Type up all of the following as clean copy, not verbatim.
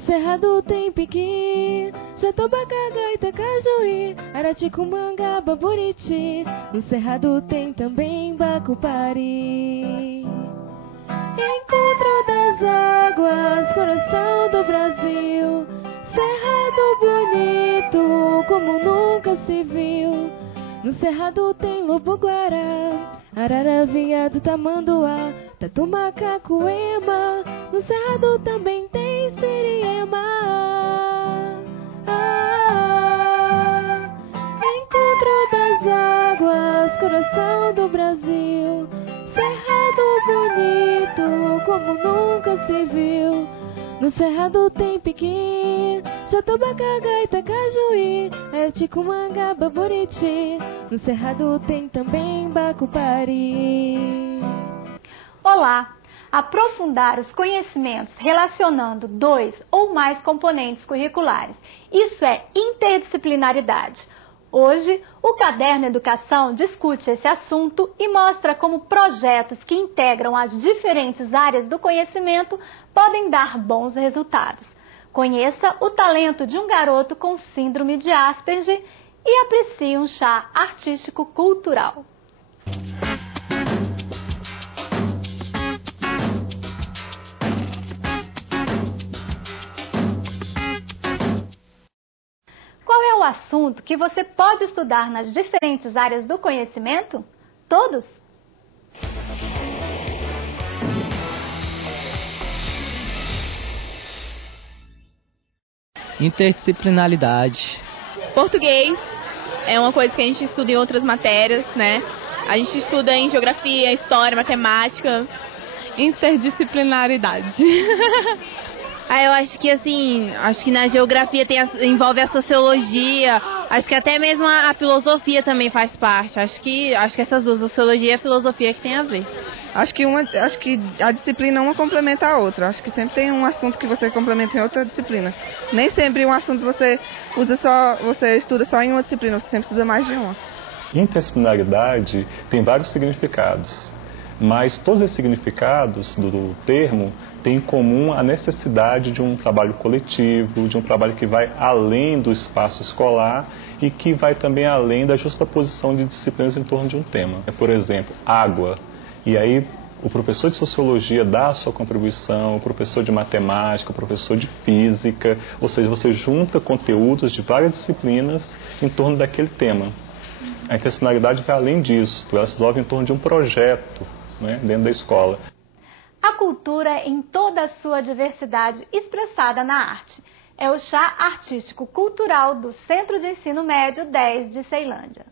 No Cerrado tem piqui, Jatobacanga, Itacajuí, Araticumanga, Buriti. No Cerrado tem também Bacupari. Encontro das águas, coração do Brasil, Cerrado bonito como nunca se viu. No Cerrado tem lobo-guará, arara, veado, tamanduá, tatu, macaco-ema. No Cerrado também tem siriema. Encontro das águas, coração do Brasil, Cerrado bonito como nunca se viu. No Cerrado tem piqui, Jatobacanga, Itacajuí, Araticumanga, Buriti. No Cerrado tem também Bacupari. Olá! Aprofundar os conhecimentos relacionando 2 ou mais componentes curriculares. Isso é interdisciplinaridade. Hoje, o Caderno Educação discute esse assunto e mostra como projetos que integram as diferentes áreas do conhecimento podem dar bons resultados. Conheça o talento de um garoto com síndrome de Asperger e aprecie um chá artístico-cultural. Qual é o assunto que você pode estudar nas diferentes áreas do conhecimento? Todos? Interdisciplinaridade. Português é uma coisa que a gente estuda em outras matérias, né? A gente estuda em geografia, história, matemática. Interdisciplinaridade. Eu acho que assim, na geografia envolve a sociologia, acho que até mesmo a filosofia também faz parte. Acho que essas duas, a sociologia e a filosofia, que tem a ver. Acho que a disciplina uma complementa a outra. Acho que sempre tem um assunto que você complementa em outra disciplina. Nem sempre um assunto você estuda só em uma disciplina, você sempre estuda mais de uma. Interdisciplinaridade tem vários significados, mas todos esses significados do termo têm em comum a necessidade de um trabalho coletivo, de um trabalho que vai além do espaço escolar e que vai também além da justaposição de disciplinas em torno de um tema. Por exemplo, água. E aí o professor de sociologia dá a sua contribuição, o professor de matemática, o professor de física, ou seja, você junta conteúdos de várias disciplinas em torno daquele tema. A interdisciplinaridade vai além disso, ela se desenvolve em torno de um projeto, né, dentro da escola. A cultura em toda a sua diversidade expressada na arte. É o chá artístico-cultural do Centro de Ensino Médio 10 de Ceilândia.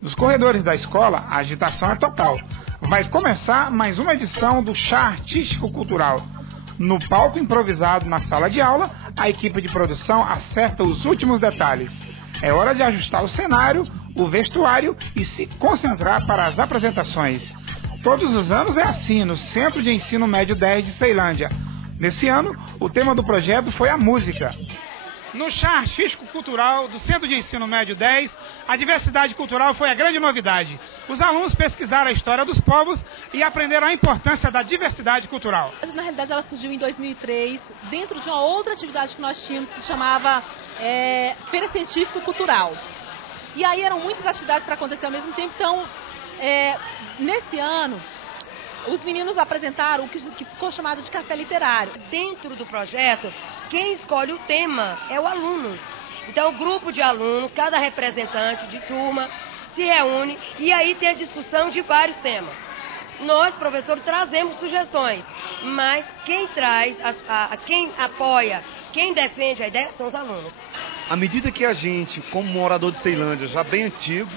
Nos corredores da escola, a agitação é total. Vai começar mais uma edição do Chá Artístico-Cultural. No palco improvisado na sala de aula, a equipe de produção acerta os últimos detalhes. É hora de ajustar o cenário, o vestuário e se concentrar para as apresentações. Todos os anos é assim no Centro de Ensino Médio 10 de Ceilândia. Nesse ano, o tema do projeto foi a música. No Chá Artístico-Cultural do Centro de Ensino Médio 10, a diversidade cultural foi a grande novidade. Os alunos pesquisaram a história dos povos e aprenderam a importância da diversidade cultural. Na realidade, ela surgiu em 2003, dentro de uma outra atividade que nós tínhamos, que se chamava Feira Científico-Cultural. E aí eram muitas atividades para acontecer ao mesmo tempo, então, nesse ano, os meninos apresentaram o que ficou chamado de café literário. Dentro do projeto, quem escolhe o tema é o aluno. Então, o grupo de alunos, cada representante de turma, se reúne e aí tem a discussão de vários temas. Nós, professores, trazemos sugestões, mas quem traz, quem apoia, quem defende a ideia são os alunos. À medida que a gente, como morador de Ceilândia, já bem antigo,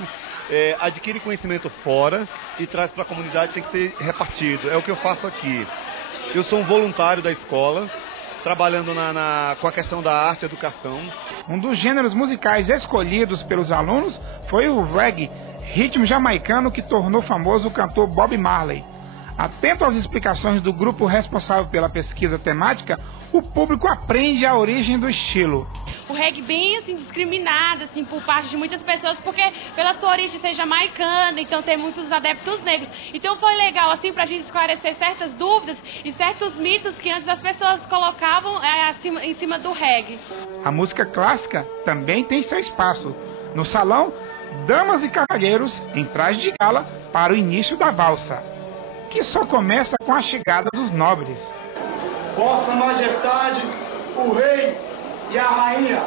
adquire conhecimento fora e traz para a comunidade, tem que ser repartido. É o que eu faço aqui. Eu sou um voluntário da escola, trabalhando com a questão da arte e educação. Um dos gêneros musicais escolhidos pelos alunos foi o reggae, ritmo jamaicano que tornou famoso o cantor Bob Marley. Atento às explicações do grupo responsável pela pesquisa temática, o público aprende a origem do estilo. O reggae bem assim, discriminado assim, por parte de muitas pessoas, porque pela sua origem ser jamaicana, então tem muitos adeptos negros. Então foi legal assim, para a gente esclarecer certas dúvidas e certos mitos que antes as pessoas colocavam em cima do reggae. A música clássica também tem seu espaço. No salão, damas e cavalheiros em traje de gala para o início da valsa, que só começa com a chegada dos nobres. Vossa Majestade, o Rei e a Rainha.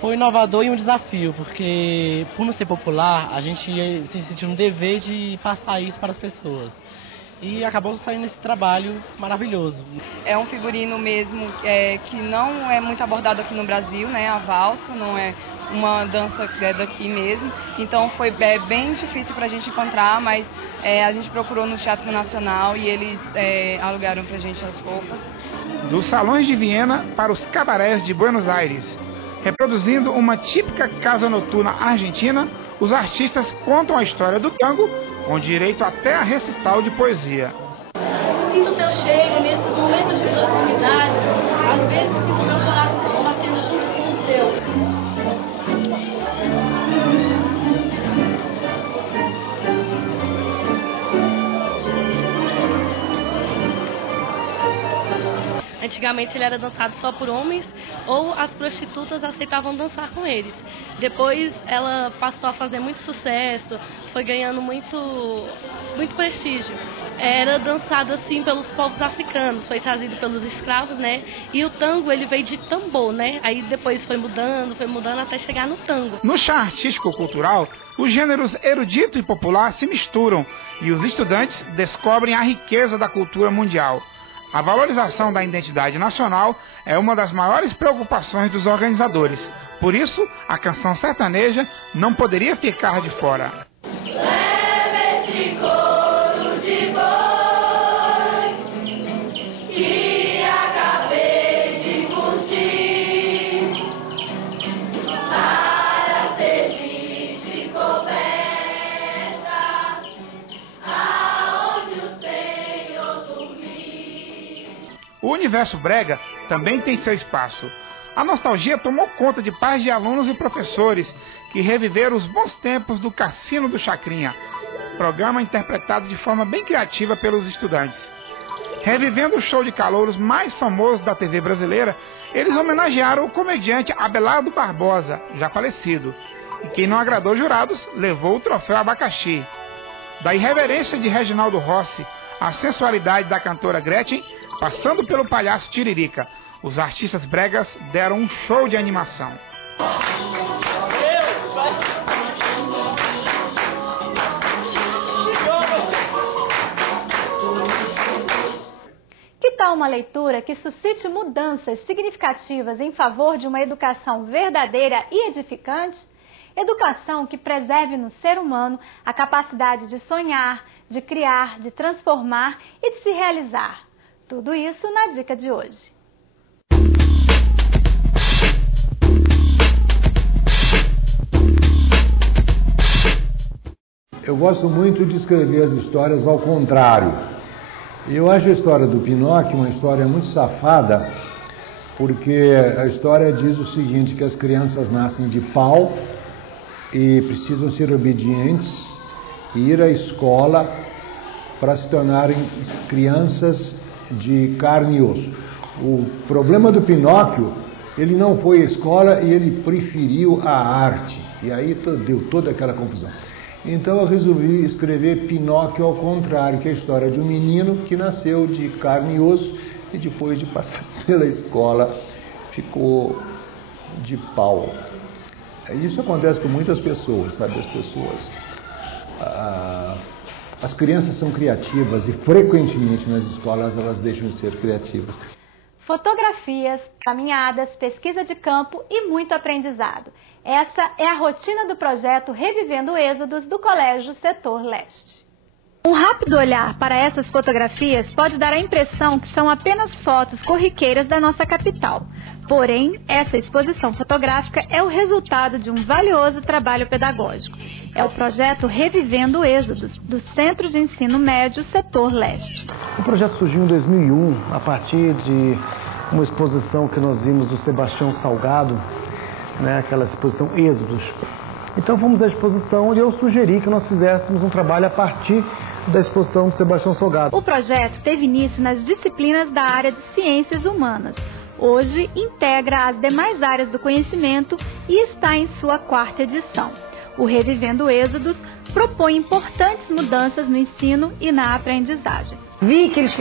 Foi inovador e um desafio, porque por não ser popular, a gente se sentiu um dever de passar isso para as pessoas. E acabou saindo esse trabalho maravilhoso. É um figurino mesmo que não é muito abordado aqui no Brasil, né? A valsa não é uma dança daqui mesmo. Então foi bem difícil para a gente encontrar, mas a gente procurou no Teatro Nacional e eles alugaram para a gente as roupas. Dos salões de Viena para os cabarés de Buenos Aires. Reproduzindo uma típica casa noturna argentina, os artistas contam a história do tango, com direito até a recital de poesia. Sinto o teu cheiro nesses momentos de proximidade, às vezes sinto meu coração batendo junto com o seu. Antigamente ele era dançado só por homens ou as prostitutas aceitavam dançar com eles. Depois ela passou a fazer muito sucesso, foi ganhando muito prestígio. Era dançado assim pelos povos africanos, foi trazido pelos escravos, né? E o tango ele veio de tambor, né? Aí depois foi mudando até chegar no tango. No chá artístico-cultural, os gêneros erudito e popular se misturam e os estudantes descobrem a riqueza da cultura mundial. A valorização da identidade nacional é uma das maiores preocupações dos organizadores. Por isso, a canção sertaneja não poderia ficar de fora. Leve esse couro de boi que acabei de curtir para servir de coberta aonde o Senhor dormir. O universo brega também tem seu espaço. A nostalgia tomou conta de pais de alunos e professores que reviveram os bons tempos do Cassino do Chacrinha, programa interpretado de forma bem criativa pelos estudantes. Revivendo o show de calouros mais famoso da TV brasileira, eles homenagearam o comediante Abelardo Barbosa, já falecido. E quem não agradou jurados levou o troféu abacaxi. Da irreverência de Reginaldo Rossi à sensualidade da cantora Gretchen, passando pelo palhaço Tiririca, os artistas bregas deram um show de animação. Que tal uma leitura que suscite mudanças significativas em favor de uma educação verdadeira e edificante? Educação que preserve no ser humano a capacidade de sonhar, de criar, de transformar e de se realizar. Tudo isso na dica de hoje. Eu gosto muito de escrever as histórias ao contrário. Eu acho a história do Pinóquio uma história muito safada, porque a história diz o seguinte, que as crianças nascem de pau e precisam ser obedientes e ir à escola para se tornarem crianças de carne e osso. O problema do Pinóquio, ele não foi à escola e ele preferiu a arte, e aí deu toda aquela confusão. Então eu resolvi escrever Pinóquio ao contrário, que é a história de um menino que nasceu de carne e osso e depois de passar pela escola ficou de pau. Isso acontece com muitas pessoas, sabe? As crianças são criativas e frequentemente nas escolas elas deixam de ser criativas. Fotografias, caminhadas, pesquisa de campo e muito aprendizado. Essa é a rotina do projeto Revivendo Êxodos do Colégio Setor Leste. Um rápido olhar para essas fotografias pode dar a impressão que são apenas fotos corriqueiras da nossa capital. Porém, essa exposição fotográfica é o resultado de um valioso trabalho pedagógico. É o projeto Revivendo Êxodos, do Centro de Ensino Médio Setor Leste. O projeto surgiu em 2001, a partir de uma exposição que nós vimos do Sebastião Salgado, né, aquela exposição Êxodos. Então fomos à exposição onde eu sugeri que nós fizéssemos um trabalho a partir da exposição do Sebastião Salgado. O projeto teve início nas disciplinas da área de Ciências Humanas. Hoje integra as demais áreas do conhecimento e está em sua 4ª edição. O Revivendo Êxodos propõe importantes mudanças no ensino e na aprendizagem. Vi que eles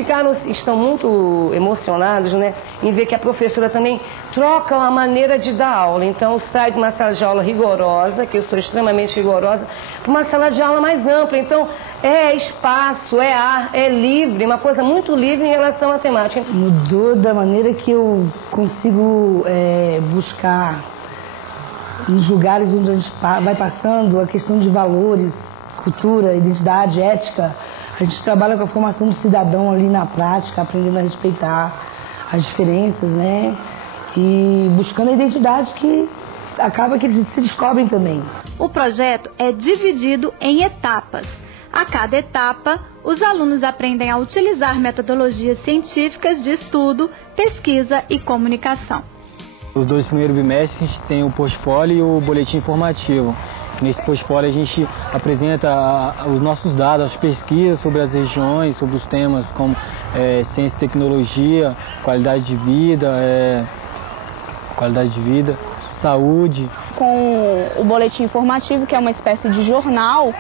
estão muito emocionados, né, em ver que a professora também troca a maneira de dar aula. Então sai de uma sala de aula rigorosa, que eu sou extremamente rigorosa, para uma sala de aula mais ampla. Então é espaço, é ar, é livre, uma coisa muito livre em relação à temática. Mudou da maneira que eu consigo buscar nos lugares onde a gente vai passando a questão de valores, cultura, identidade, ética. A gente trabalha com a formação do cidadão ali na prática, aprendendo a respeitar as diferenças, né? E buscando a identidade que acaba que eles se descobrem também. O projeto é dividido em etapas. A cada etapa, os alunos aprendem a utilizar metodologias científicas de estudo, pesquisa e comunicação. Os 2 primeiros bimestres a gente tem o portfólio e o boletim informativo. Nesse portfólio a gente apresenta os nossos dados, as pesquisas sobre as regiões, sobre os temas como ciência e tecnologia, qualidade de vida, saúde. Com o boletim informativo, que é uma espécie de jornal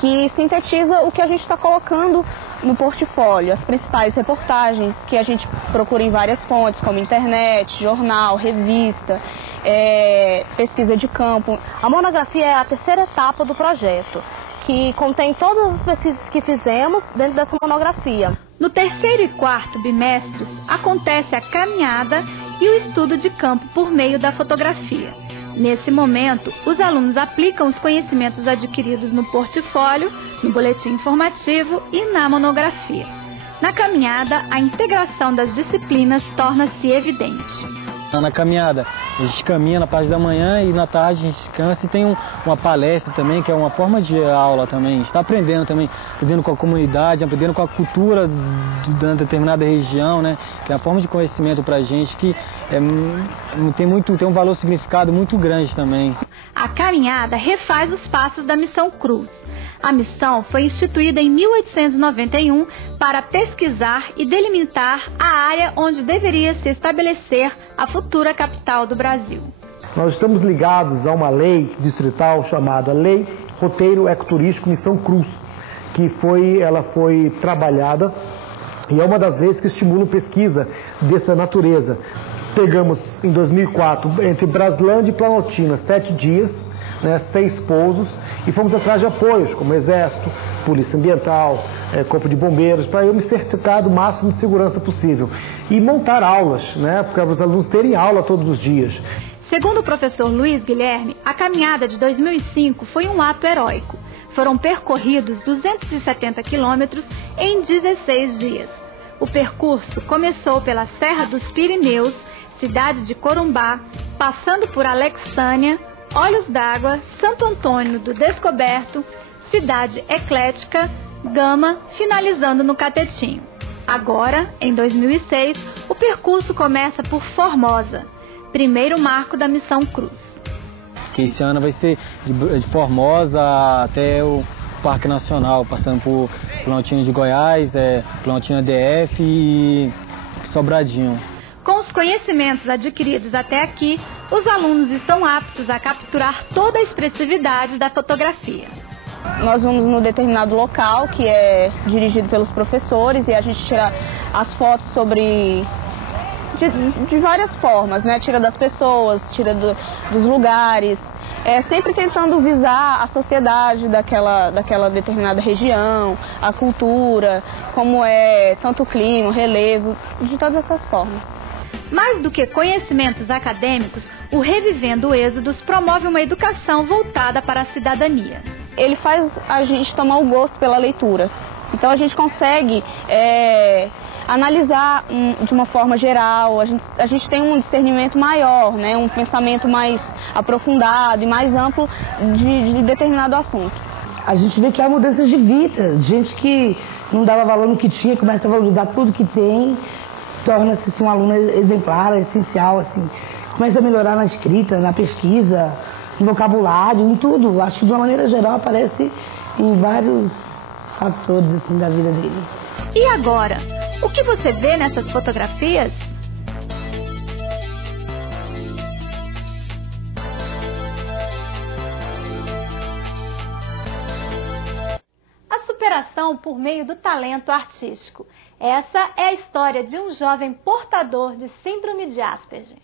que sintetiza o que a gente está colocando no portfólio, as principais reportagens que a gente procura em várias fontes, como internet, jornal, revista, pesquisa de campo. A monografia é a 3ª etapa do projeto, que contém todas as pesquisas que fizemos dentro dessa monografia. No 3º e 4º bimestres, acontece a caminhada e o estudo de campo por meio da fotografia. Nesse momento, os alunos aplicam os conhecimentos adquiridos no portfólio, no boletim informativo e na monografia. Na caminhada, a integração das disciplinas torna-se evidente. Na caminhada, a gente caminha na parte da manhã e na tarde a gente descansa e tem uma palestra também, que é uma forma de aula também. A gente está aprendendo também, aprendendo com a comunidade, aprendendo com a cultura de uma determinada região, né? Que é uma forma de conhecimento para a gente que tem um valor significado muito grande também. A caminhada refaz os passos da Missão Cruz. A missão foi instituída em 1891 para pesquisar e delimitar a área onde deveria se estabelecer a futura capital do Brasil. Nós estamos ligados a uma lei distrital chamada Lei Roteiro Ecoturístico Missão Cruz, que ela foi trabalhada e é uma das leis que estimulam pesquisa dessa natureza. Pegamos em 2004, entre Braslândia e Planaltina, 7 dias, 6 pousos, e fomos atrás de apoios, como Exército, Polícia Ambiental, Corpo de Bombeiros, para eu me certificar do máximo de segurança possível. E montar aulas, para os alunos terem aula todos os dias. Segundo o professor Luiz Guilherme, a caminhada de 2005 foi um ato heróico. Foram percorridos 270 quilômetros em 16 dias. O percurso começou pela Serra dos Pirineus, cidade de Corumbá, passando por Alexânia, Olhos d'Água, Santo Antônio do Descoberto, Cidade Eclética, Gama, finalizando no Catetinho. Agora, em 2006, o percurso começa por Formosa, primeiro marco da Missão Cruz. Que esse ano vai ser de Formosa até o Parque Nacional, passando por Planaltina de Goiás, Planaltina DF e Sobradinho. Com os conhecimentos adquiridos até aqui, os alunos estão aptos a capturar toda a expressividade da fotografia. Nós vamos num determinado local que é dirigido pelos professores e a gente tira as fotos de várias formas, tira das pessoas, tira dos lugares, sempre tentando visar a sociedade daquela determinada região, a cultura, como é tanto o clima, o relevo, de todas essas formas. Mais do que conhecimentos acadêmicos, o Revivendo Êxodos promove uma educação voltada para a cidadania. Ele faz a gente tomar o gosto pela leitura. Então a gente consegue analisar de uma forma geral, a gente tem um discernimento maior, né? Um pensamento mais aprofundado e mais amplo de determinado assunto. A gente vê que há mudanças de vida, gente que não dava valor no que tinha, começa a valorizar tudo que tem, torna-se assim, um aluno exemplar, essencial, assim, começa a melhorar na escrita, na pesquisa, no vocabulário, em tudo. Acho que de uma maneira geral aparece em vários fatores assim, da vida dele. E agora, o que você vê nessas fotografias? A superação por meio do talento artístico. Essa é a história de um jovem portador de síndrome de Asperger.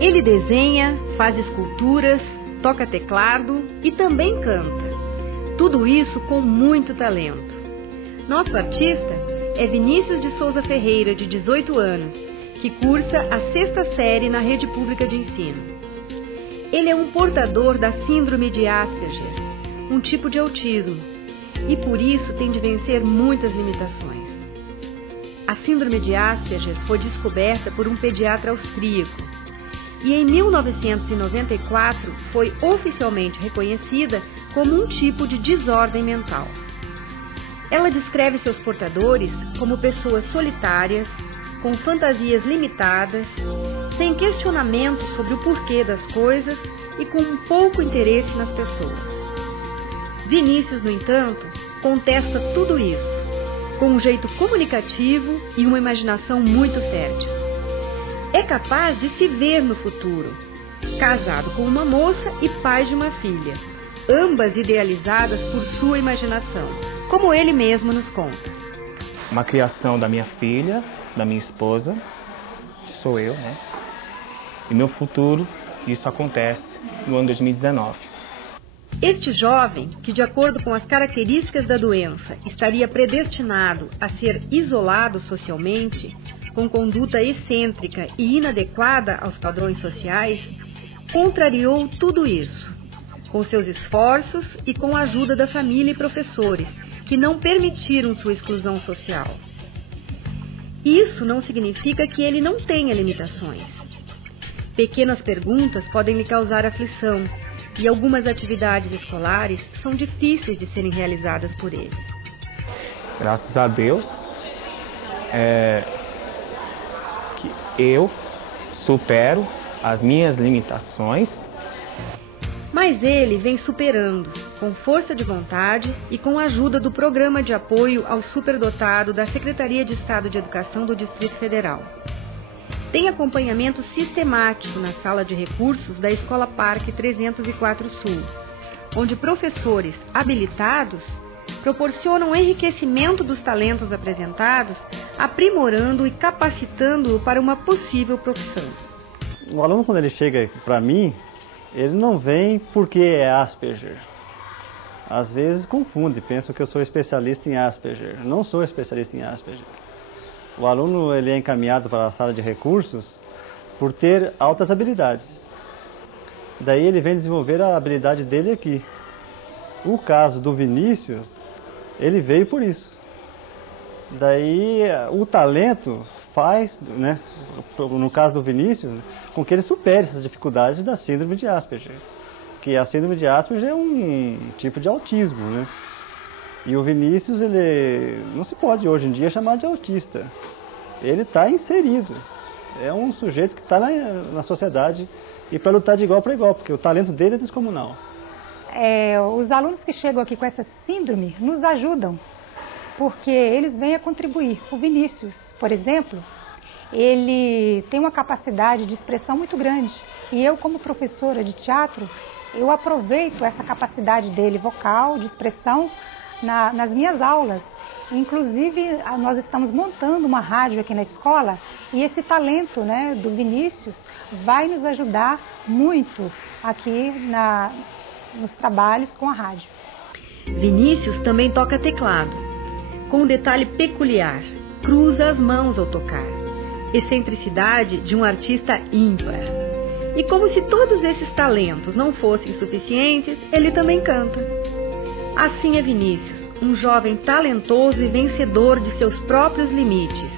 Ele desenha, faz esculturas, toca teclado e também canta. Tudo isso com muito talento. Nosso artista é Vinícius de Souza Ferreira, de 18 anos, que cursa a 6ª série na rede pública de ensino. Ele é um portador da síndrome de Asperger, um tipo de autismo, e por isso tem de vencer muitas limitações. A síndrome de Asperger foi descoberta por um pediatra austríaco e em 1994 foi oficialmente reconhecida como um tipo de desordem mental. Ela descreve seus portadores como pessoas solitárias, com fantasias limitadas, sem questionamento sobre o porquê das coisas e com um pouco interesse nas pessoas. Vinícius, no entanto, contesta tudo isso, com um jeito comunicativo e uma imaginação muito fértil. É capaz de se ver no futuro, casado com uma moça e pai de uma filha, ambas idealizadas por sua imaginação, como ele mesmo nos conta. Uma criação da minha filha, da minha esposa, que sou eu, né? E no futuro, isso acontece no ano 2019. Este jovem, que de acordo com as características da doença, estaria predestinado a ser isolado socialmente, com conduta excêntrica e inadequada aos padrões sociais, contrariou tudo isso, com seus esforços e com a ajuda da família e professores, que não permitiram sua exclusão social. Isso não significa que ele não tenha limitações. Pequenas perguntas podem lhe causar aflição, e algumas atividades escolares são difíceis de serem realizadas por ele. Graças a Deus, que eu supero as minhas limitações. Mas ele vem superando, com força de vontade e com a ajuda do Programa de Apoio ao Superdotado da Secretaria de Estado de Educação do Distrito Federal. Tem acompanhamento sistemático na sala de recursos da Escola Parque 304 Sul, onde professores habilitados proporcionam enriquecimento dos talentos apresentados, aprimorando e capacitando-o para uma possível profissão. O aluno, quando ele chega para mim, ele não vem porque é Asperger. Às vezes confunde, pensa que eu sou especialista em Asperger. Não sou especialista em Asperger. O aluno ele é encaminhado para a sala de recursos por ter altas habilidades. Daí ele vem desenvolver a habilidade dele aqui. O caso do Vinícius, ele veio por isso. Daí o talento faz, né, no caso do Vinícius, com que ele supere essas dificuldades da síndrome de Asperger. Que a síndrome de Asperger é um tipo de autismo, né? E o Vinícius, ele não se pode hoje em dia chamar de autista. Ele está inserido. É um sujeito que está na sociedade e para lutar de igual para igual, porque o talento dele é descomunal. Os alunos que chegam aqui com essa síndrome nos ajudam, porque eles vêm a contribuir. O Vinícius, por exemplo, ele tem uma capacidade de expressão muito grande. E eu, como professora de teatro, eu aproveito essa capacidade dele vocal, de expressão, nas minhas aulas. Inclusive, nós estamos montando uma rádio aqui na escola e esse talento, né, do Vinícius vai nos ajudar muito aqui nos trabalhos com a rádio. Vinícius também toca teclado, com um detalhe peculiar, cruza as mãos ao tocar. excentricidade de um artista ímpar. E como se todos esses talentos não fossem suficientes, ele também canta. Assim é Vinícius, um jovem talentoso e vencedor de seus próprios limites,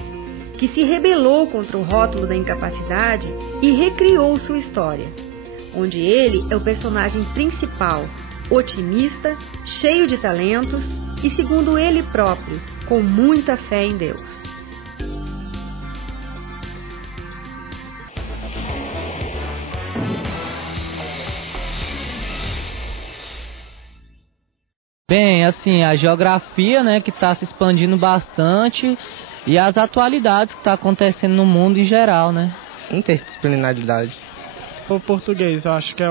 que se rebelou contra o rótulo da incapacidade e recriou sua história, onde ele é o personagem principal, otimista, cheio de talentos e, segundo ele próprio, com muita fé em Deus. Bem, assim, a geografia, né, que está se expandindo bastante, e as atualidades que está acontecendo no mundo em geral, né? Interdisciplinaridade. O português, eu acho que é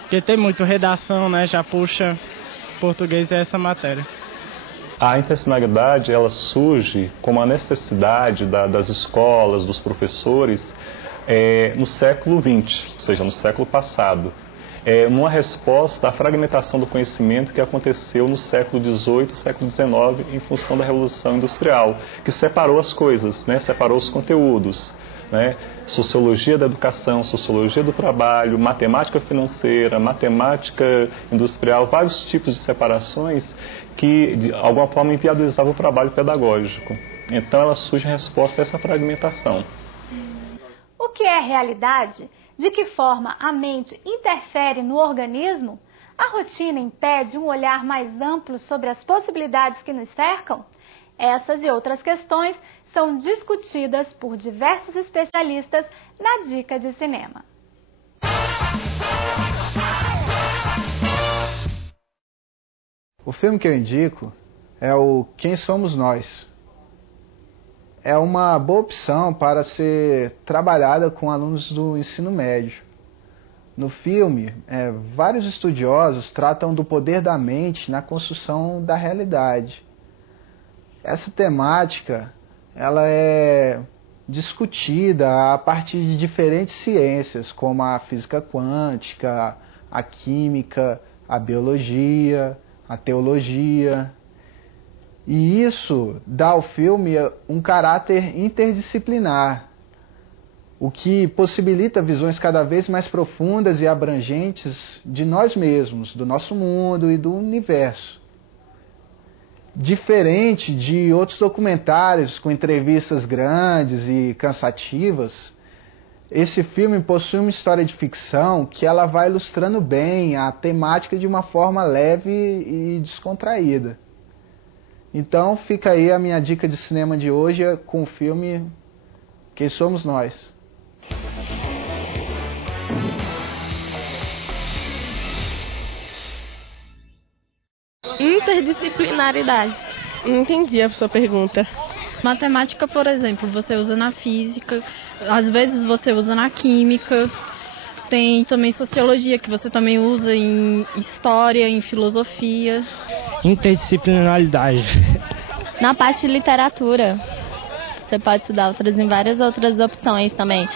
porque tem muito redação, né, já puxa português é essa matéria. A interdisciplinaridade, ela surge como a necessidade das escolas, dos professores, no século XX, ou seja, no século passado. Numa resposta à fragmentação do conhecimento que aconteceu no século XVIII e século XIX em função da Revolução Industrial, que separou as coisas, né? Separou os conteúdos, né? Sociologia da educação, sociologia do trabalho, matemática financeira, matemática industrial, vários tipos de separações que de alguma forma inviabilizavam o trabalho pedagógico. Então ela surge em resposta a essa fragmentação. O que é realidade? De que forma a mente interfere no organismo? A rotina impede um olhar mais amplo sobre as possibilidades que nos cercam? Essas e outras questões são discutidas por diversos especialistas na Dica de Cinema. O filme que eu indico é o Quem Somos Nós. É uma boa opção para ser trabalhada com alunos do ensino médio. No filme, vários estudiosos tratam do poder da mente na construção da realidade. Essa temática ela é discutida a partir de diferentes ciências, como a física quântica, a química, a biologia, a teologia. E isso dá ao filme um caráter interdisciplinar, o que possibilita visões cada vez mais profundas e abrangentes de nós mesmos, do nosso mundo e do universo. Diferente de outros documentários com entrevistas grandes e cansativas, esse filme possui uma história de ficção que ela vai ilustrando bem a temática de uma forma leve e descontraída. Então fica aí a minha dica de cinema de hoje com o filme Quem Somos Nós. Interdisciplinaridade. Não entendi a sua pergunta. Matemática, por exemplo, você usa na física, às vezes você usa na química. Tem também sociologia, que você também usa em história, em filosofia. Interdisciplinaridade. Na parte de literatura, você pode estudar em várias outras opções também.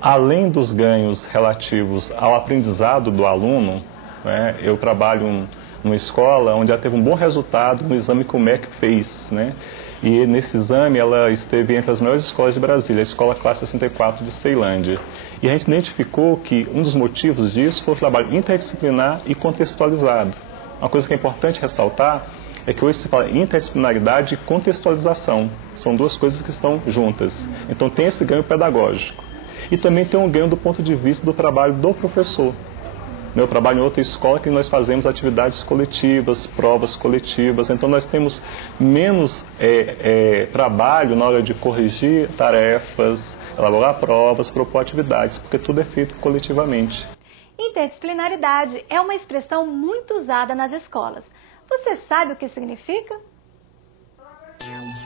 Além dos ganhos relativos ao aprendizado do aluno, né, eu trabalho numa escola onde ela teve um bom resultado no exame que o MEC fez, né? E nesse exame ela esteve entre as maiores escolas de Brasília, a Escola Classe 64 de Ceilândia. E a gente identificou que um dos motivos disso foi o trabalho interdisciplinar e contextualizado. Uma coisa que é importante ressaltar é que hoje se fala interdisciplinaridade e contextualização. São duas coisas que estão juntas. Então tem esse ganho pedagógico. E também tem um ganho do ponto de vista do trabalho do professor. Eu trabalho em outra escola que nós fazemos atividades coletivas, provas coletivas, então nós temos menos trabalho na hora de corrigir tarefas, elaborar provas, propor atividades, porque tudo é feito coletivamente. Interdisciplinaridade é uma expressão muito usada nas escolas. Você sabe o que significa?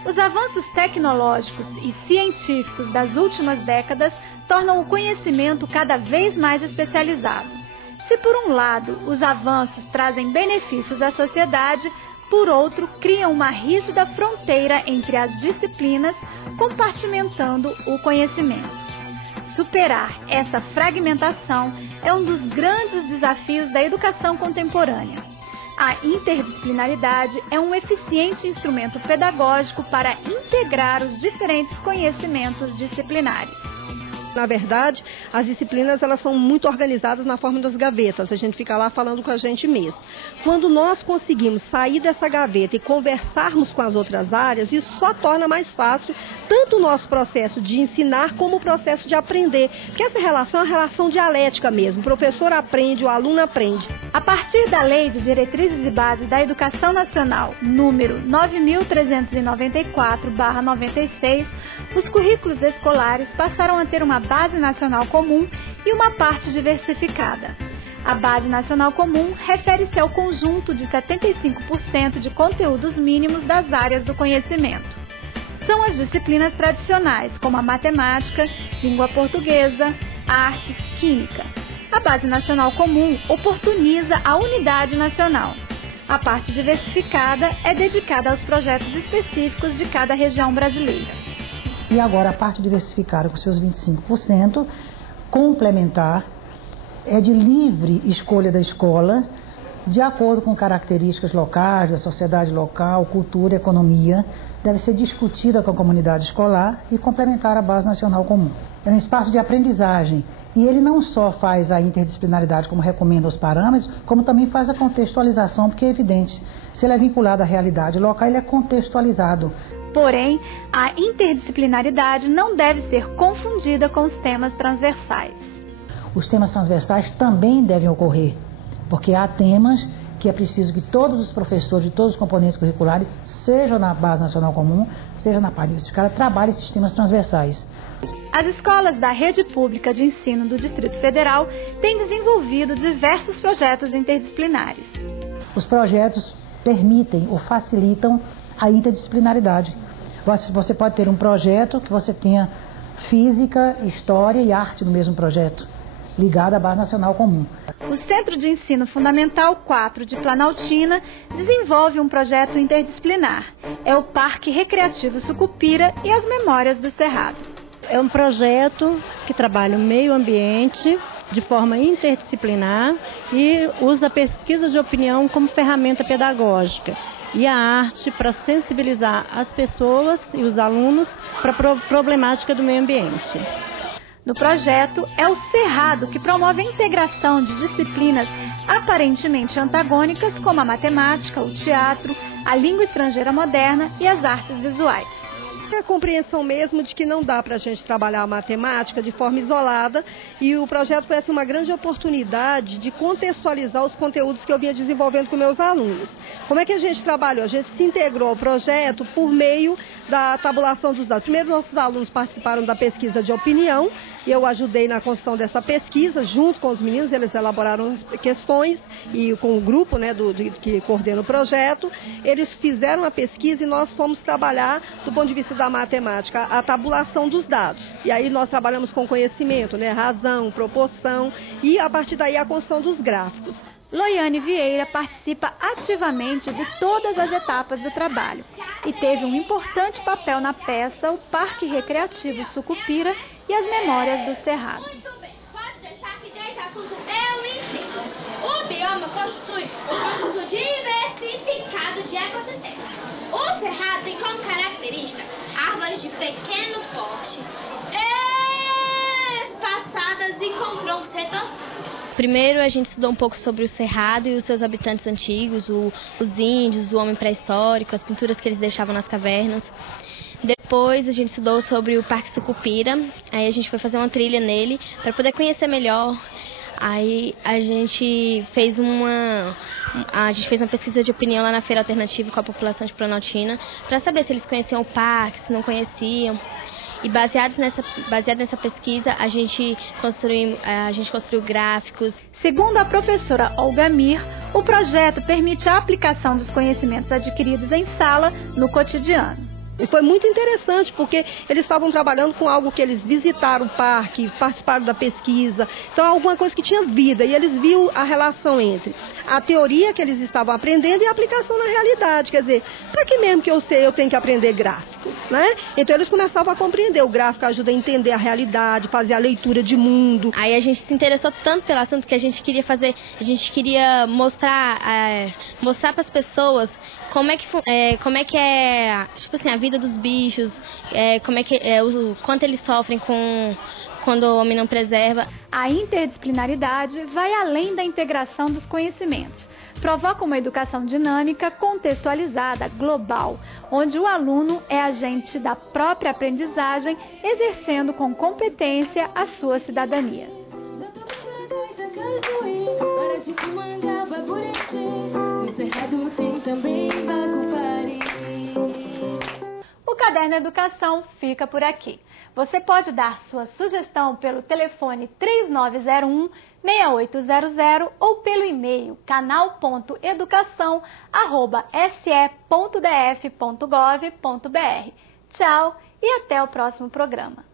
Os avanços tecnológicos e científicos das últimas décadas tornam o conhecimento cada vez mais especializado. Se por um lado os avanços trazem benefícios à sociedade, por outro criam uma rígida fronteira entre as disciplinas, compartimentando o conhecimento. Superar essa fragmentação é um dos grandes desafios da educação contemporânea. A interdisciplinaridade é um eficiente instrumento pedagógico para integrar os diferentes conhecimentos disciplinares. Na verdade, as disciplinas elas são muito organizadas na forma das gavetas, a gente fica lá falando com a gente mesmo. Quando nós conseguimos sair dessa gaveta e conversarmos com as outras áreas, isso só torna mais fácil tanto o nosso processo de ensinar como o processo de aprender, porque essa relação é uma relação dialética mesmo, o professor aprende, o aluno aprende. A partir da Lei de Diretrizes e Bases da Educação Nacional, número 9.394/96, os currículos escolares passaram a ter uma base nacional comum e uma parte diversificada. A base nacional comum refere-se ao conjunto de 75% de conteúdos mínimos das áreas do conhecimento. São as disciplinas tradicionais, como a matemática, língua portuguesa, artes, química. A base nacional comum oportuniza a unidade nacional. A parte diversificada é dedicada aos projetos específicos de cada região brasileira. E agora a parte diversificada com seus 25%, complementar, é de livre escolha da escola, de acordo com características locais, da sociedade local, cultura, economia, deve ser discutida com a comunidade escolar e complementar a base nacional comum. É um espaço de aprendizagem e ele não só faz a interdisciplinaridade como recomenda os parâmetros, como também faz a contextualização, porque é evidente, se ele é vinculado à realidade local, ele é contextualizado. Porém, a interdisciplinaridade não deve ser confundida com os temas transversais. Os temas transversais também devem ocorrer, porque há temas que é preciso que todos os professores de todos os componentes curriculares, seja na base nacional comum, seja na parte diversificada, trabalhem esses temas transversais. As escolas da rede pública de ensino do Distrito Federal têm desenvolvido diversos projetos interdisciplinares. Os projetos permitem ou facilitam a interdisciplinaridade. Você pode ter um projeto que você tenha física, história e arte no mesmo projeto, ligado à base nacional comum. O Centro de Ensino Fundamental 4 de Planaltina desenvolve um projeto interdisciplinar. É o Parque Recreativo Sucupira e as Memórias do Cerrado. É um projeto que trabalha o meio ambiente de forma interdisciplinar e usa a pesquisa de opinião como ferramenta pedagógica e a arte para sensibilizar as pessoas e os alunos para a problemática do meio ambiente. No projeto, é o Cerrado que promove a integração de disciplinas aparentemente antagônicas como a matemática, o teatro, a língua estrangeira moderna e as artes visuais. É a compreensão mesmo de que não dá para a gente trabalhar a matemática de forma isolada e o projeto foi assim, uma grande oportunidade de contextualizar os conteúdos que eu vinha desenvolvendo com meus alunos. Como é que a gente trabalhou? A gente se integrou ao projeto por meio da tabulação dos dados. Primeiro, nossos alunos participaram da pesquisa de opinião e eu ajudei na construção dessa pesquisa, junto com os meninos, eles elaboraram as questões e com o grupo que coordena o projeto, eles fizeram a pesquisa e nós fomos trabalhar do ponto de vista da matemática, a tabulação dos dados. E aí nós trabalhamos com conhecimento, razão, proporção e a partir daí a construção dos gráficos. Loiane Vieira participa ativamente de todas as etapas do trabalho e teve um importante papel na peça O Parque Recreativo Sucupira e as Memórias do Cerrado. Pode deixar que desse assunto eu ensino. O bioma constitui um conjunto diversificado de ecossistemas. O Cerrado tem como característica árvores de pequeno porte, espaçadas e com troncos retorcidos. Primeiro a gente estudou um pouco sobre o Cerrado e os seus habitantes antigos, os índios, o homem pré-histórico, as pinturas que eles deixavam nas cavernas. Depois a gente estudou sobre o Parque Sucupira, aí a gente foi fazer uma trilha nele para poder conhecer melhor. Aí a gente fez uma pesquisa de opinião lá na Feira Alternativa com a população de Planaltina para saber se eles conheciam o parque, se não conheciam. E baseado nessa pesquisa, a gente construiu gráficos. Segundo a professora Olga Mir, o projeto permite a aplicação dos conhecimentos adquiridos em sala no cotidiano. E foi muito interessante, porque eles estavam trabalhando com algo que eles visitaram o parque, participaram da pesquisa, então alguma coisa que tinha vida, e eles viram a relação entre a teoria que eles estavam aprendendo e a aplicação na realidade. Quer dizer, para que mesmo que eu sei, eu tenho que aprender gráfico, né? Então eles começavam a compreender, o gráfico ajuda a entender a realidade, fazer a leitura de mundo. Aí a gente se interessou tanto pelo assunto que a gente queria mostrar para as pessoas como é que é, tipo assim, a vida dos bichos, o quanto eles sofrem quando o homem não preserva. A interdisciplinaridade vai além da integração dos conhecimentos. Provoca uma educação dinâmica, contextualizada, global, onde o aluno é agente da própria aprendizagem, exercendo com competência a sua cidadania. O Caderno Educação fica por aqui. Você pode dar sua sugestão pelo telefone 3901-6800 ou pelo e-mail canal.educação@se.df.gov.br. Tchau e até o próximo programa.